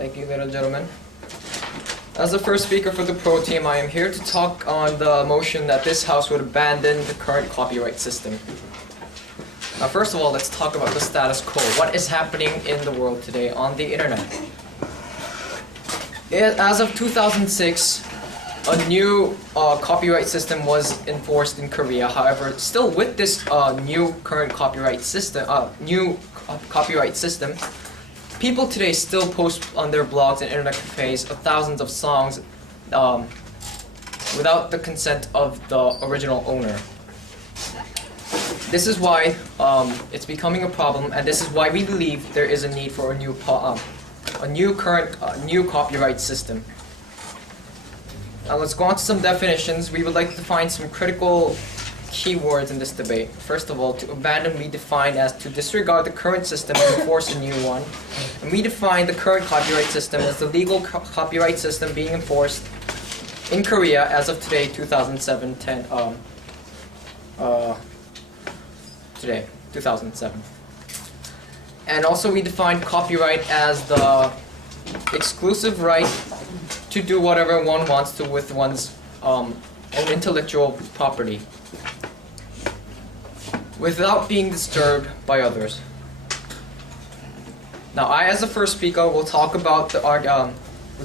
Thank you, ladies and gentlemen. As the first speaker for the Pro Team, I am here to talk on the motion that this House would abandon the current copyright system. Now, first of all, let's talk about the status quo. What is happening in the world today on the internet? As of 2006, a new copyright system was enforced in Korea. However, still with this new copyright system, people today still post on their blogs and internet cafes thousands of songs without the consent of the original owner. This is why it's becoming a problem, and this is why we believe there is a need for a new copyright system. Now let's go on to some definitions. We would like to find some critical keywords in this debate. First of all, to abandon we define as to disregard the current system and enforce a new one. And we define the current copyright system as the legal copyright system being enforced in Korea as of today, 2007. Today, 2007. And also we define copyright as the exclusive right to do whatever one wants to with one's own intellectual property without being disturbed by others. Now, I, as the first speaker, will talk about we'll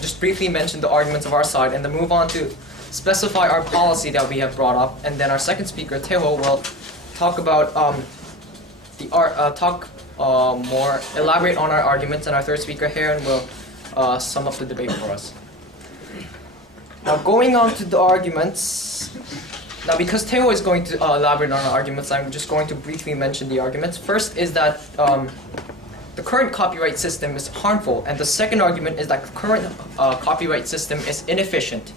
just briefly mention the arguments of our side and then move on to specify our policy that we have brought up. And then our second speaker, Daewon, will talk about elaborate on our arguments, and our third speaker, Heron, will sum up the debate for us. Now, going on to the arguments. Now, because Daewon is going to elaborate on our arguments, I'm just going to briefly mention the arguments. First is that the current copyright system is harmful, and the second argument is that the current copyright system is inefficient.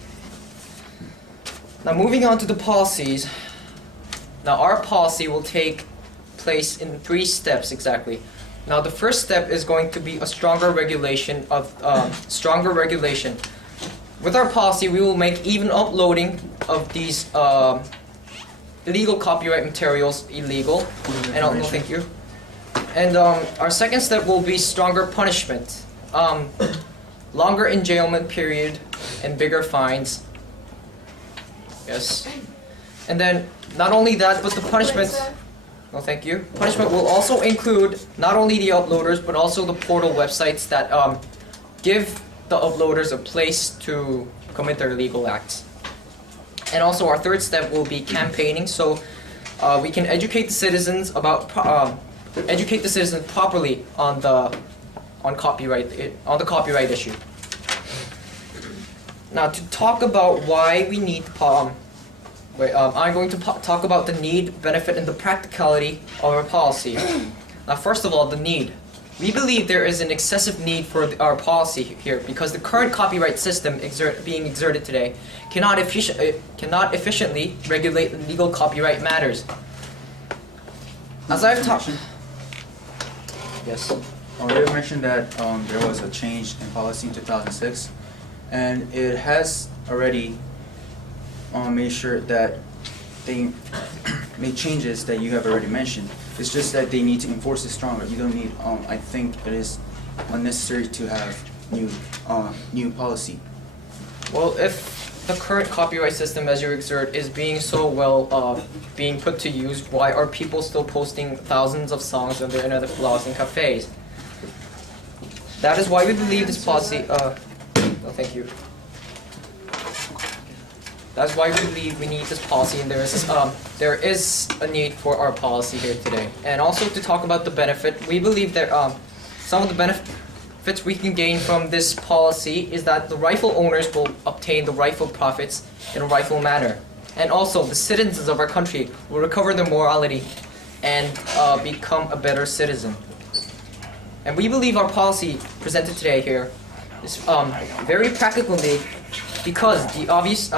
Now, moving on to the policies. Now, our policy will take place in 3 steps exactly. Now, the first step is going to be a stronger regulation. With our policy, we will make even uploading of these illegal copyright materials illegal. And no, thank you. And our second step will be stronger punishment, longer enjailment period, and bigger fines. Yes. And then not only that, but the punishment. No, thank you. Punishment will also include not only the uploaders, but also the portal websites that give the uploaders a place to commit their illegal acts. And also our third step will be campaigning, so we can educate the citizens about properly on the copyright issue. Now, to talk about why we need I'm going to talk about the need, benefit, and the practicality of our policy. Now, first of all, the need. We believe there is an excessive need for our policy here because the current copyright system being exerted today cannot efficiently regulate legal copyright matters. As I've talked... Yes? You mentioned that there was a change in policy in 2006, and it has already made sure that they made changes that you have already mentioned. It's just that they need to enforce it stronger. You don't need, I think it is unnecessary to have new policy. Well, if the current copyright system as you exert is being so well being put to use, why are people still posting thousands of songs on their internet blogs and cafes? That is why we believe this policy, no, thank you. That's why we believe we need this policy, and there is a need for our policy here today. And also to talk about the benefit, we believe that some of the benefits we can gain from this policy is that the rightful owners will obtain the rightful profits in a rightful manner. And also the citizens of our country will recover their morality and become a better citizen. And we believe our policy presented today here is very practical need because the obvious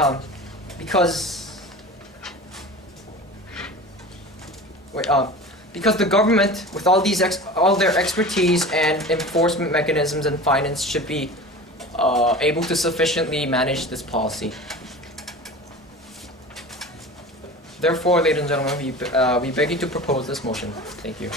because the government, with all their expertise and enforcement mechanisms and finance, should be able to sufficiently manage this policy. Therefore, ladies and gentlemen, we beg you to propose this motion. Thank you.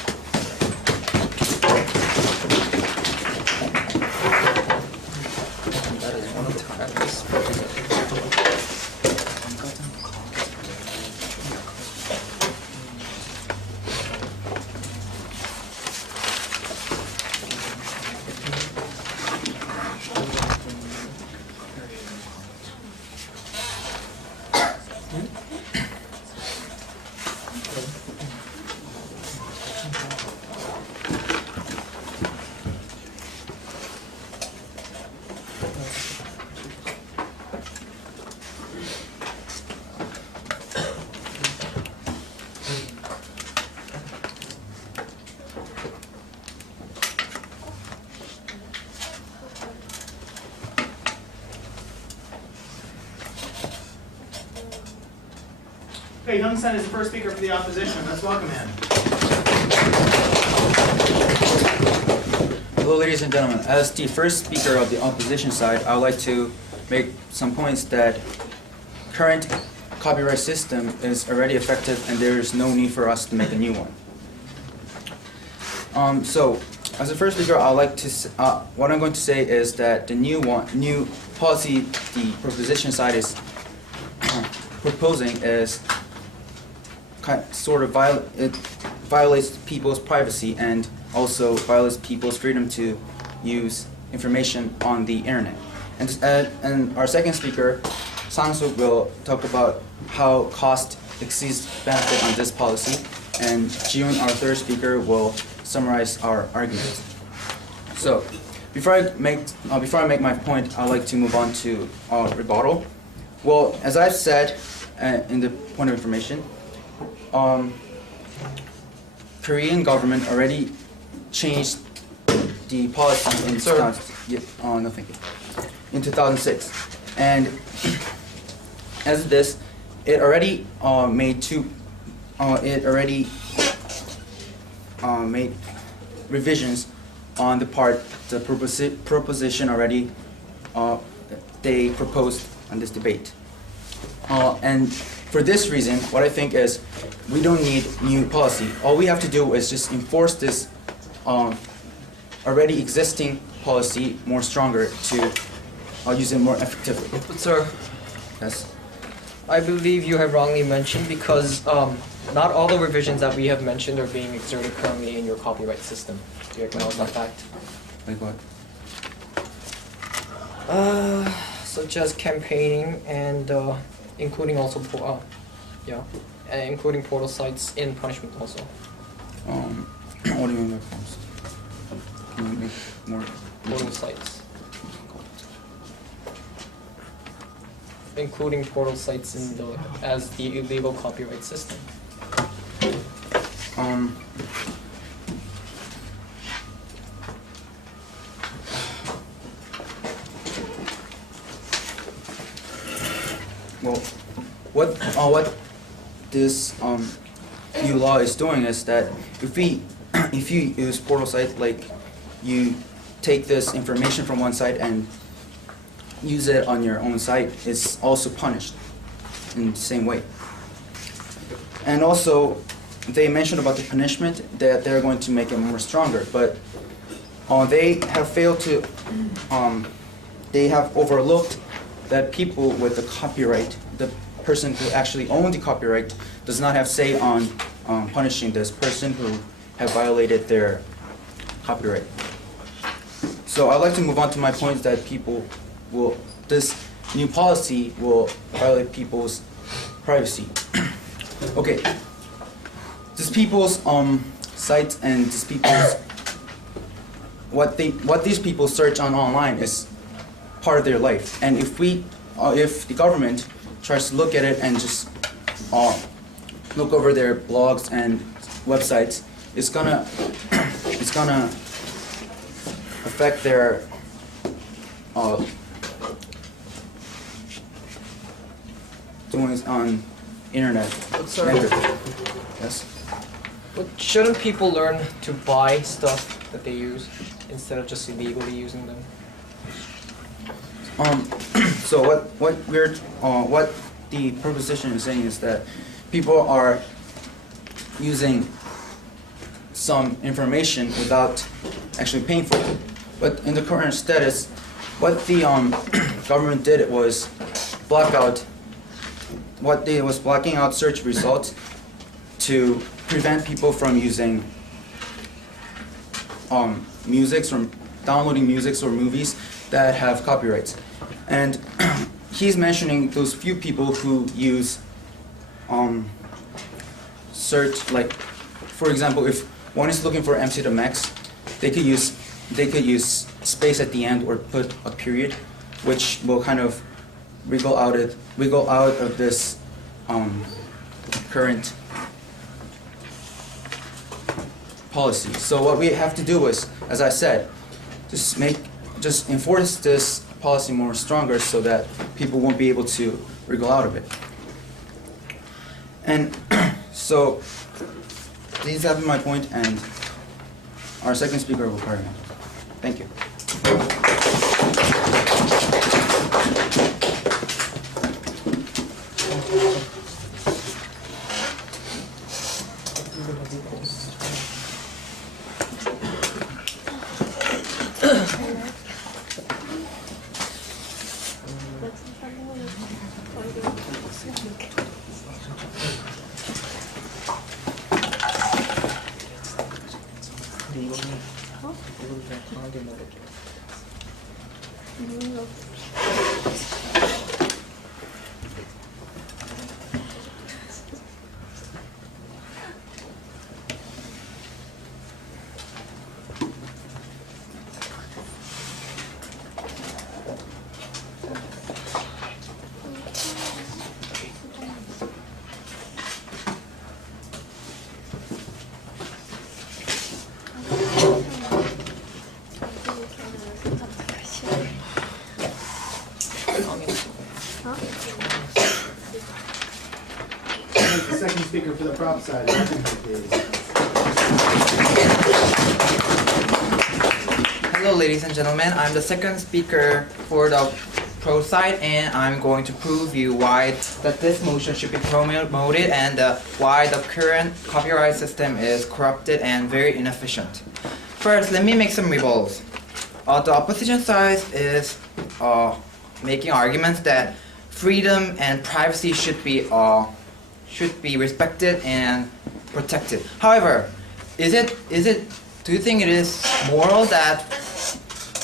Okay, Young-san is the first speaker for the opposition. Let's welcome him. Hello, ladies and gentlemen. As the first speaker of the opposition side, I would like to make some points that current copyright system is already effective and there is no need for us to make a new one. So, as the first speaker, what I'm going to say is that the new policy the proposition side is proposing is it violates people's privacy and also violates people's freedom to use information on the internet. And our second speaker, Sang-suk, will talk about how cost exceeds benefit on this policy, and Jiun, our third speaker, will summarize our argument. So, before I make my point, I'd like to move on to rebuttal. Well, as I've said in the point of information, Korean government already changed the policy in 2006, and as this, it already made revisions on the proposition already they proposed on this debate. And for this reason, what I think is we don't need new policy. All we have to do is just enforce this already existing policy more stronger to use it more effectively. But sir, Yes. I believe you have wrongly mentioned because not all the revisions that we have mentioned are being exerted currently in your copyright system. Do you acknowledge that fact? Like what? Such as campaigning and including also including portal sites in punishment also. What do you mean by forms? Can you make more? Portal sites. Including portal sites in as the illegal copyright system. Well, what this new law is doing is that if you use portal site, like you take this information from one site and use it on your own site, it's also punished in the same way. And also, they mentioned about the punishment that they're going to make it more stronger, but they have failed to, they have overlooked that people with the copyright, the person who actually owns the copyright, does not have say on punishing this person who have violated their copyright. So I'd like to move on to my point that this new policy will violate people's privacy. Okay, these people's sites and these people's what these people search on online is part of their life, and if the government tries to look at it and just look over their blogs and websites, it's gonna affect their doings on internet. Sir, Yes. but shouldn't people learn to buy stuff that they use instead of just illegally using them? So what the proposition is saying is that people are using some information without actually paying for it. But in the current status, what the government did was blocking out search results to prevent people from using from downloading music or movies that have copyrights. And he's mentioning those few people who use search, like for example, if one is looking for MC to Max, they could use space at the end or put a period, which will kind of wiggle out of this current policy. So what we have to do is, as I said, just enforce this policy more stronger so that people won't be able to wriggle out of it. And so these have been my point, and our second speaker will carry on. Thank you. The second speaker for the prop side. Hello ladies and gentlemen, I'm the second speaker for the pro side, and I'm going to prove you why that this motion should be promoted and why the current copyright system is corrupted and very inefficient. First, let me make some rebuttal. The opposition side is making arguments that freedom and privacy should be respected and protected. However, do you think it is moral that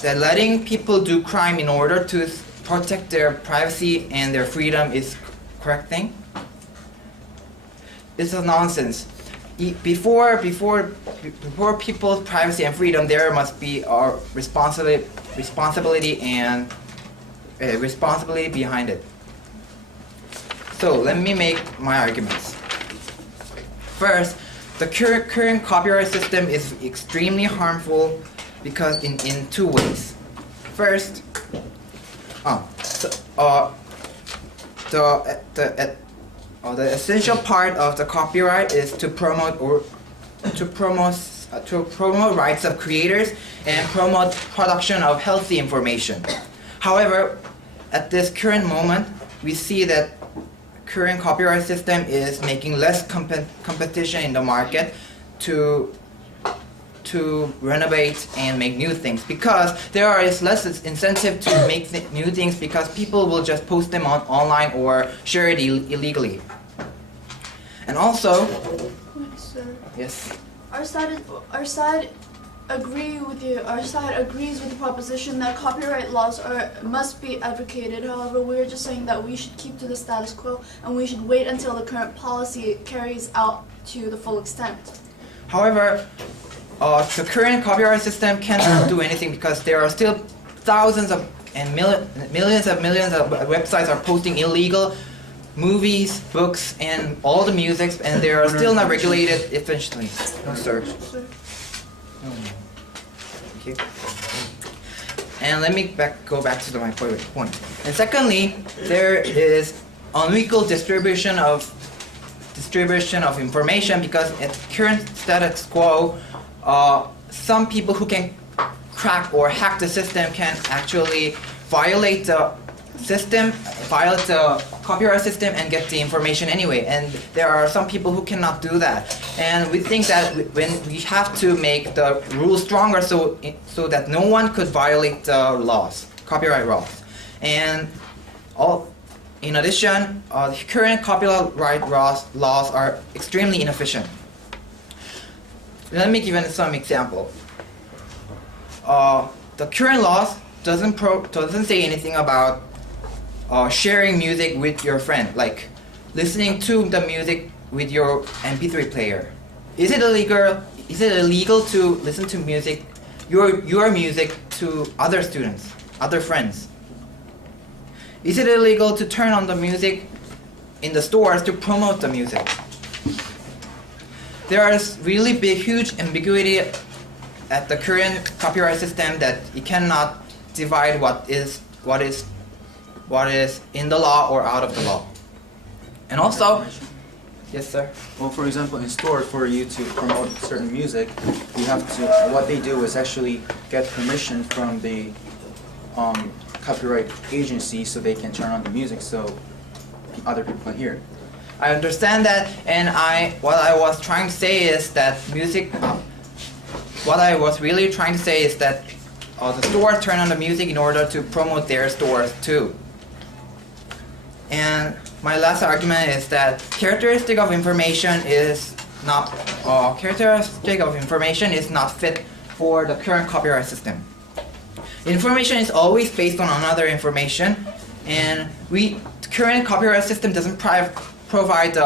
letting people do crime in order to protect their privacy and their freedom is correct thing? It's a nonsense. Before people's privacy and freedom, there must be a responsibility and responsibility behind it. So let me make my arguments. First, the current copyright system is extremely harmful because in two ways. First, the essential part of the copyright is to promote rights of creators and promote production of healthy information. However, at this current moment, we see that current copyright system is making less competition in the market to renovate and make new things, because there is less incentive to make new things because people will just post them online or share it illegally. And also, Sir, yes. our side agrees with the proposition that copyright laws must be advocated. However, we are just saying that we should keep to the status quo and we should wait until the current policy carries out to the full extent. However, the current copyright system cannot do anything because there are still thousands of and millions of websites are posting illegal movies, books, and all the music, and they are still not regulated efficiently. No, sir. Okay. And let me go back to my point. And secondly, there is unequal distribution of information because at current status quo, some people who can crack or hack the system can actually violate the system, violate the copyright system, and get the information anyway. And there are some people who cannot do that. And we think that when we have to make the rules stronger so that no one could violate the laws, copyright laws. And in addition, the current copyright laws are extremely inefficient. Let me give you some example. The current laws doesn't say anything about sharing music with your friend, like listening to the music with your MP3 player. Is it illegal to listen to music, your music, to other students, other friends? Is it illegal to turn on the music in the stores to promote the music? There is really huge ambiguity at the current copyright system that you cannot divide what is in the law or out of the law. And also, Yes, sir. Well, for example, in store, for you to promote certain music, you have to, what they do is actually get permission from the copyright agency so they can turn on the music so other people can hear it. I understand that, and what I was trying to say is that music. What I was really trying to say is that the stores turn on the music in order to promote their stores too. And my last argument is that characteristic of information is not fit for the current copyright system. Information is always based on another information, and the current copyright system doesn't provide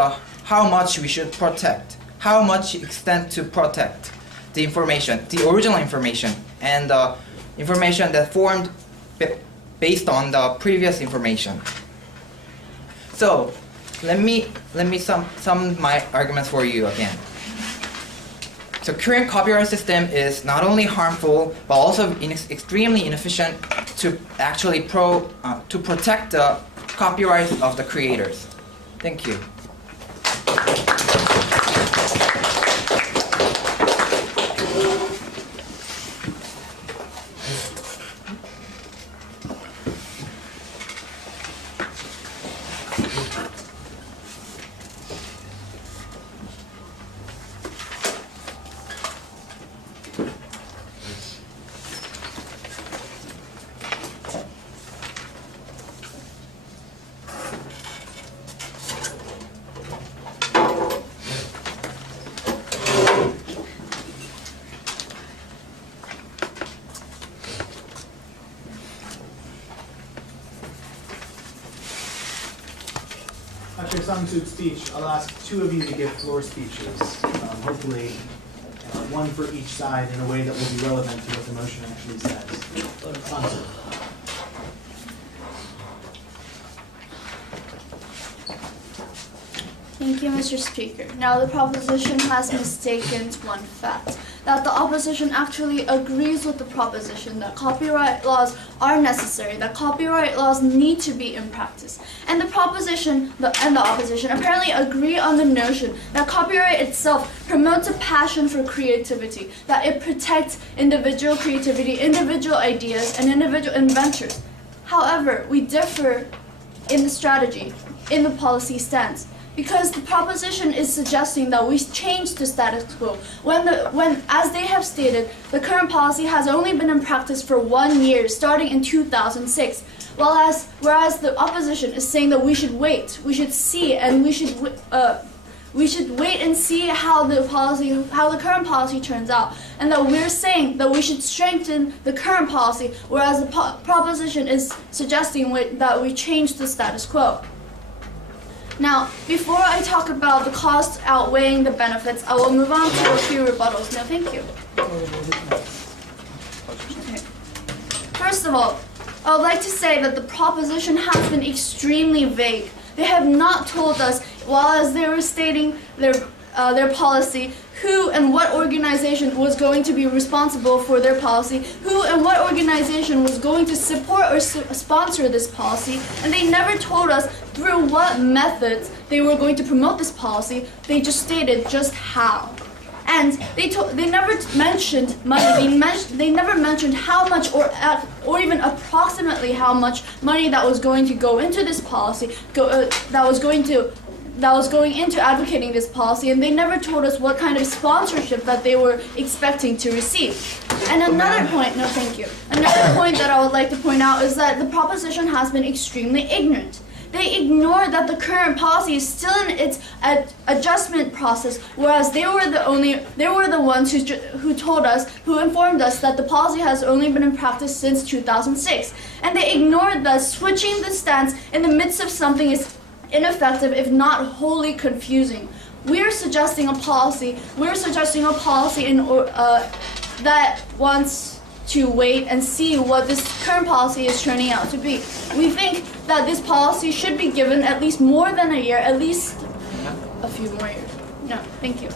how much we should protect, how much extent to protect the information, the original information, and the information that formed based on the previous information. So let me sum my arguments for you again. So current copyright system is not only harmful but also extremely inefficient to actually to protect the copyright of the creators. Thank you. After Sangsook's speech, I'll ask two of you to give floor speeches, hopefully one for each side in a way that will be relevant to what the motion actually says. Sangsook. Thank you, Mr. Speaker. Now, the proposition has mistaken one fact, that the opposition actually agrees with the proposition that copyright laws are necessary, that copyright laws need to be in practice. And the proposition and the opposition apparently agree on the notion that copyright itself promotes a passion for creativity, that it protects individual creativity, individual ideas, and individual inventors. However, we differ in the strategy, in the policy stance. Because the proposition is suggesting that we change the status quo when, as they have stated, the current policy has only been in practice for 1 year, starting in 2006. Whereas the opposition is saying that we should wait, we should see, and we should wait and see how the current policy turns out, and that we're saying that we should strengthen the current policy, whereas the proposition is suggesting that we change the status quo. Now, before I talk about the costs outweighing the benefits, I will move on to a few rebuttals. No, thank you. Okay. First of all, I would like to say that the proposition has been extremely vague. They have not told us, while as they were stating their policy, who and what organization was going to be responsible for their policy, who and what organization was going to support or sponsor this policy, and they never told us through what methods they were going to promote this policy. They just stated just how. And they never mentioned money. They never mentioned how much or even approximately how much money that was going to go into this policy, that was going into advocating this policy, and they never told us what kind of sponsorship that they were expecting to receive. And another point, no thank you, another point that I would like to point out is that the proposition has been extremely ignorant. They ignore that the current policy is still in its adjustment process, whereas they were the ones who informed us that the policy has only been in practice since 2006. And they ignored that switching the stance in the midst of something is ineffective, if not wholly confusing. We're suggesting a policy that wants to wait and see what this current policy is turning out to be. We think that this policy should be given at least more than a year, at least a few more years. No, thank you.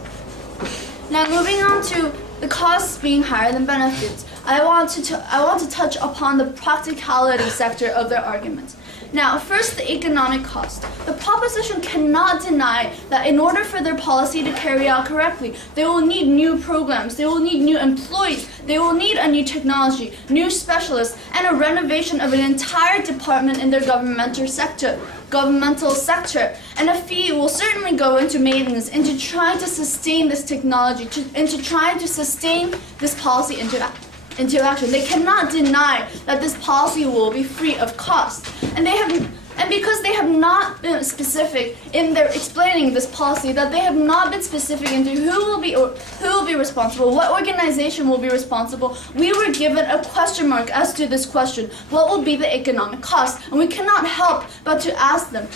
Now, moving on to the costs being higher than benefits, I want to touch upon the practicality sector of their arguments. Now, first, the economic cost. The proposition cannot deny that in order for their policy to carry out correctly, they will need new programs, they will need new employees, they will need a new technology, new specialists, and a renovation of an entire department in their governmental sector. And a fee will certainly go into maintenance, into trying to sustain this technology, into trying to sustain this policy into action. They cannot deny that this policy will be free of cost. And because they have not been specific in their explaining this policy, that they have not been specific into who will be responsible, what organization will be responsible, we were given a question mark as to this question: what will be the economic cost? And we cannot help but to ask them,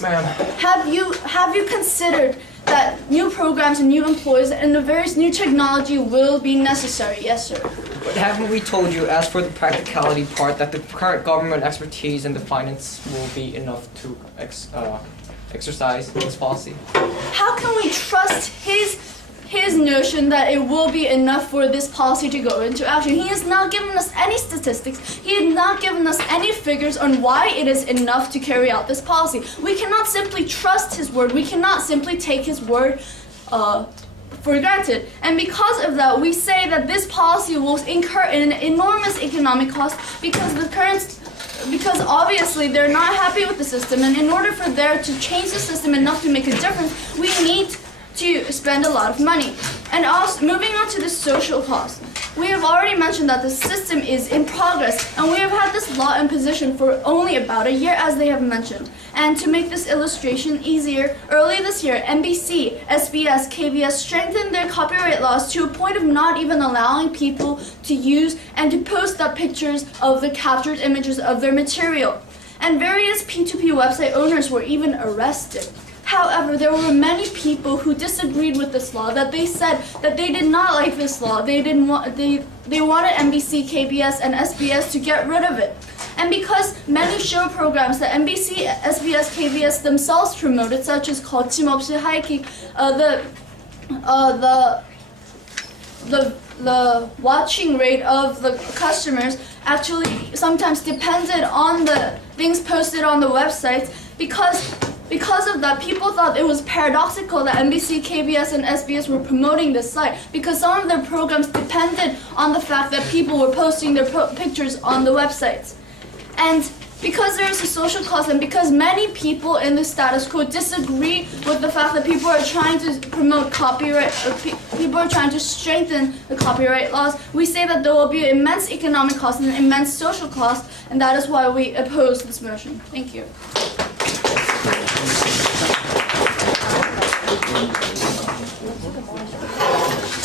Ma'am, have you considered that new programs and new employees and the various new technology will be necessary? Yes, sir. but haven't we told you, as for the practicality part, that the current government expertise and the finance will be enough to exercise this policy? How can we trust his notion that it will be enough for this policy to go into action? He has not given us any statistics. He has not given us any figures on why it is enough to carry out this policy. We cannot simply trust his word. We cannot simply take his word for granted. And because of that, we say that this policy will incur an enormous economic cost because obviously they're not happy with the system, and in order for there to change the system enough to make a difference, we need to spend a lot of money. And also, moving on to the social cost, we have already mentioned that the system is in progress, and we have had this law in position for only about a year, as they have mentioned. And to make this illustration easier, early this year, NBC, SBS, KBS strengthened their copyright laws to a point of not even allowing people to use and to post up pictures of the captured images of their material. And various P2P website owners were even arrested. However, there were many people who disagreed with this law, that they said that they did not like this law. They wanted NBC, KBS, and SBS to get rid of it. And because many show programs that NBC, SBS, KBS themselves promoted, such as 거침없이 hiking, the watching rate of the customers actually sometimes depended on the things posted on the websites. Because of that, people thought it was paradoxical that NBC, KBS, and SBS were promoting this site, because some of their programs depended on the fact that people were posting their pictures on the websites. And because there is a social cost, and because many people in the status quo disagree with the fact that people are trying to promote copyright, people are trying to strengthen the copyright laws, we say that there will be an immense economic cost and an immense social cost, and that is why we oppose this motion. Thank you.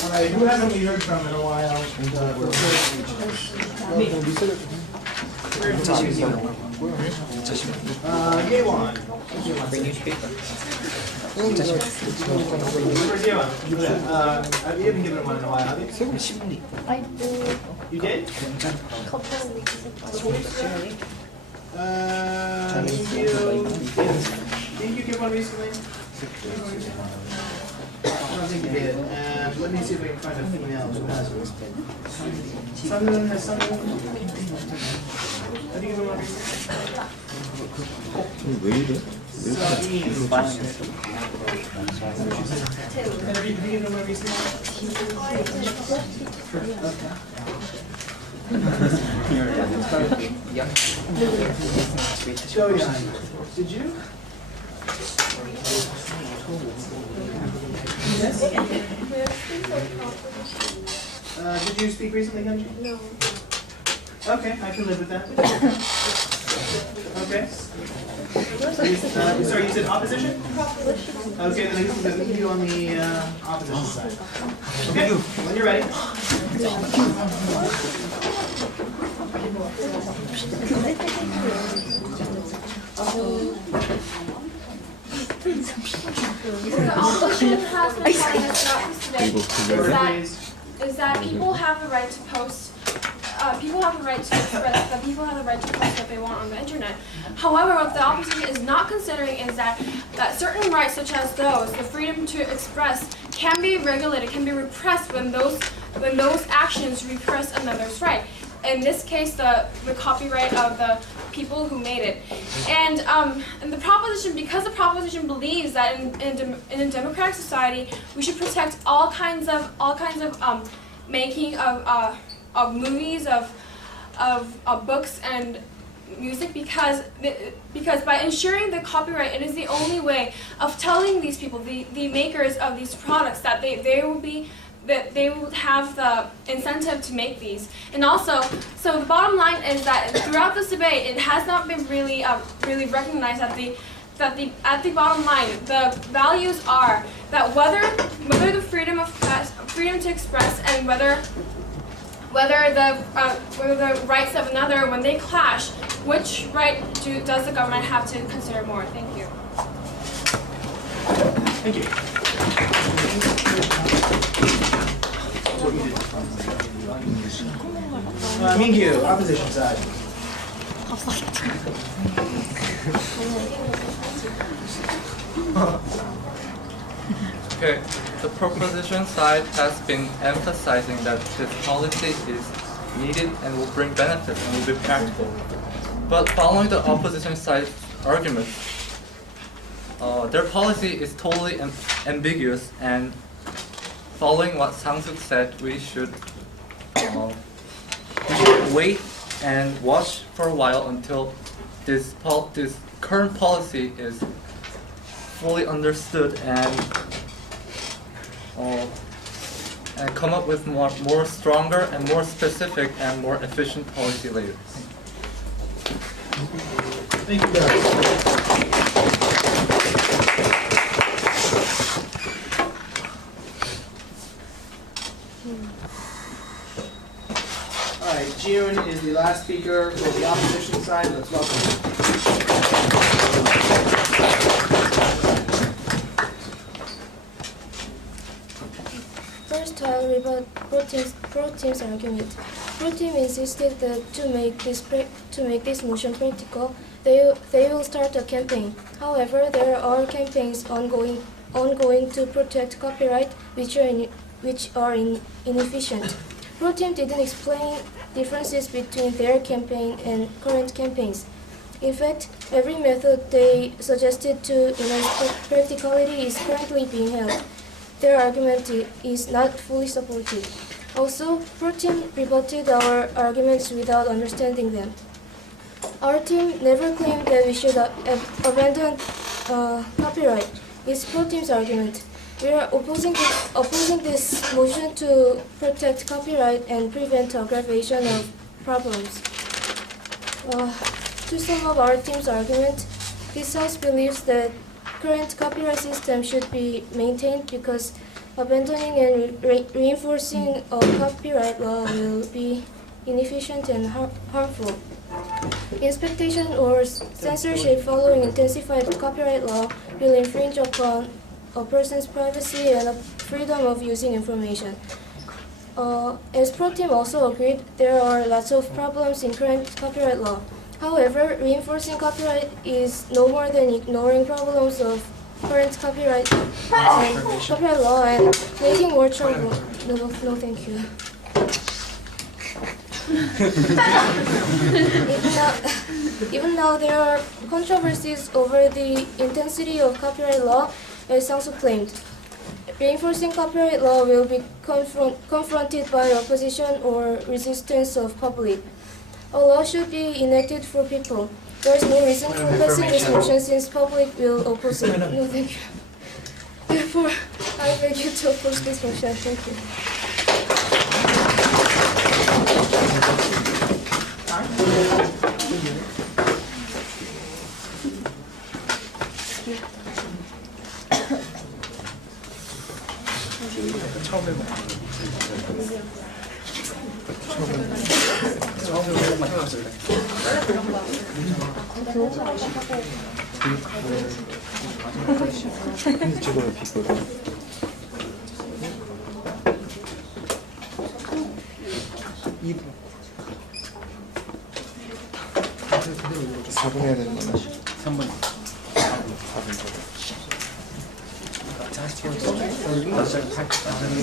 Alright, who haven't we heard from in a while? Daewon. You haven't given him one in a while, have you? I did. You did? A couple of weeks ago. Did you give one recently? I don't think you did. Let me see if I can find a female who has one. Someone has someone? Have you given one recently? Have you given one recently? So young. Did you? Did you speak recently, Gunji? No. Okay, I can live with that. Okay. Sorry, you said opposition? Okay, then I can leave you on the opposition side. Okay, when you're ready. The opposition has been today is that people have the right to post. People have the right to express. That people have the right to post what they want on the internet. However, what the opposition is not considering is that certain rights, such as those, the freedom to express, can be regulated, can be repressed when those actions repress another's right. in this case, the copyright of the people who made it. And the proposition, because the proposition believes that in a democratic society, we should protect all kinds of making of movies, of books and music, because by ensuring the copyright, it is the only way of telling these people, the makers of these products, that they will have the incentive to make these. And also, so the bottom line is that throughout this debate, it has not been really recognized that at the bottom line, the values are that whether the freedom to express, and whether the rights of another, when they clash, which right does the government have to consider more? Thank you. Thank you. Mingyu, opposition side. Okay, the proposition side has been emphasizing that this policy is needed and will bring benefits and will be practical. But following the opposition side's argument, their policy is totally ambiguous, and following what Sang-suk said, we should wait and watch for a while until this current policy is fully understood and come up with more stronger and more specific and more efficient policy later. Thank you, guys. All right, June is the last speaker for the opposition side. Let's welcome him. First, I'll rebut Pro-Team's argument. Pro-Team insisted that to make this motion practical, they will start a campaign. However, there are campaigns ongoing to protect copyright, which are inefficient. Pro-Team didn't explain differences between their campaign and current campaigns. In fact, every method they suggested to enhance practicality is currently being held. Their argument is not fully supported. Also, Pro-Team rebutted our arguments without understanding them. Our team never claimed that we should abandon copyright. It's Pro-Team's argument. We are opposing this motion to protect copyright and prevent aggravation of problems. To sum up our team's argument, this House believes that current copyright system should be maintained because abandoning and reinforcing a copyright law will be inefficient and harmful. Inspection or censorship following intensified copyright law will infringe upon a person's privacy and freedom of using information. As Pro-Team also agreed, there are lots of problems in current copyright law. However, reinforcing copyright is no more than ignoring problems of current copyright law and making more trouble. No, thank you. Even now, there are controversies over the intensity of copyright law, as Sang-suk claimed. Reinforcing copyright law will be confronted by opposition or resistance of public. A law should be enacted for people. There is no reason for passing this motion since public will oppose it. No, thank you. Therefore, I beg you to oppose this motion. Thank you.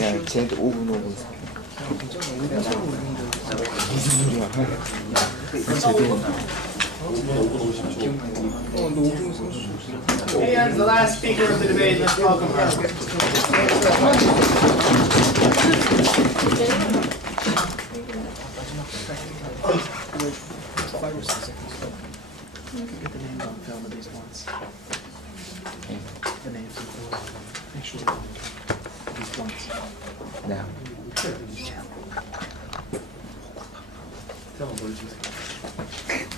야, 쟤한테 5분 5분. And the last speaker of the debate, let's welcome her. Get the name on film at least once. The names of the make sure at least once. Now. Tell them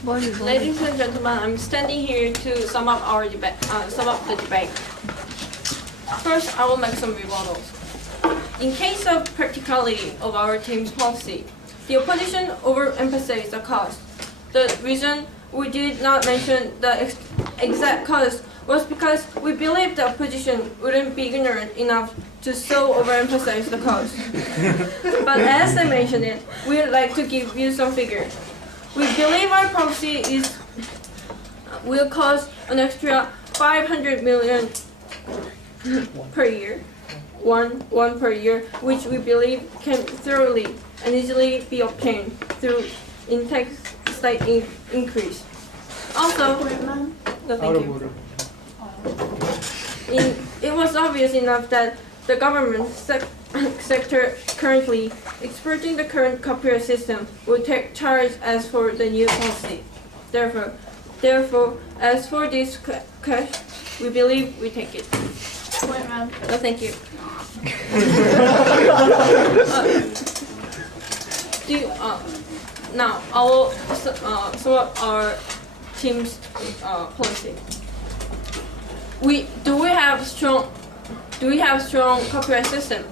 what it is. Ladies and gentlemen, I'm standing here to sum up our debate. The debate. First, I will make some rebuttals. In case of practicality of our team's policy, the opposition overemphasized the cost. The reason we did not mention the exact cost was because we believed the opposition wouldn't be ignorant enough to so overemphasize the cost. But as I mentioned it, we would like to give you some figures. We believe our policy will cost an extra 500 million per year, one per year, which we believe can thoroughly and easily be obtained through in-tax slight increase. Also, no, thank you. It was obvious enough that the government sector currently exploiting the current copyright system will take charge as for the new policy. Therefore, as for this cash, we believe we take it. Wait, ma'am. No, thank you. Now, I will sum up our team's policy. Do we have strong copyright system?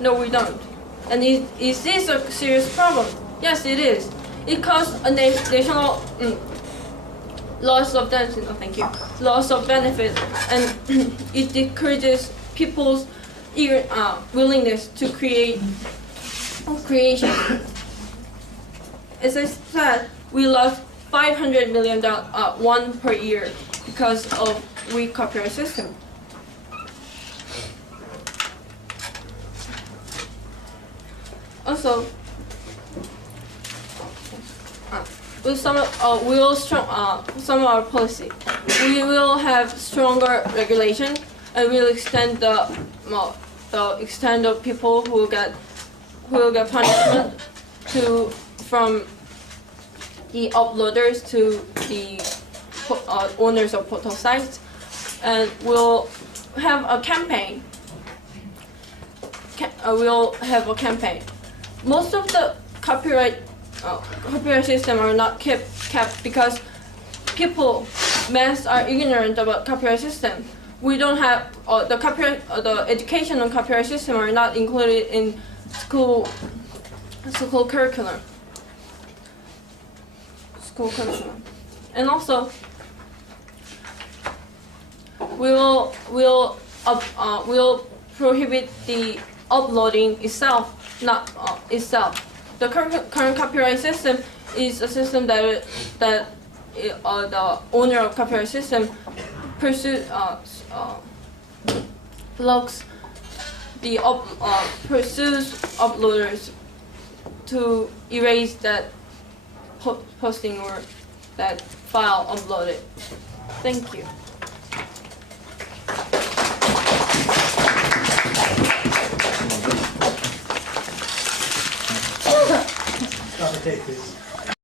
No, we don't. And is this a serious problem? Yes, it is. It causes a national loss of benefit. Oh, thank you. Loss of benefit, and it discourages people's willingness to creation. As I said, we lost $500 million won per year because of weak copyright system. Also, with some our policy, we will have stronger regulation, and we'll extend the extent of people who will get punishment from the uploaders to the owners of portal sites, and we'll have a campaign. Most of the copyright system are not kept because mass are ignorant about copyright system. We don't have the education on copyright system are not included in school curriculum. And also, we'll prohibit the uploading itself. The current copyright system is a system that the owner of copyright system pursues uploaders to erase that posting or that file uploaded. Thank you. Stop the tape, please.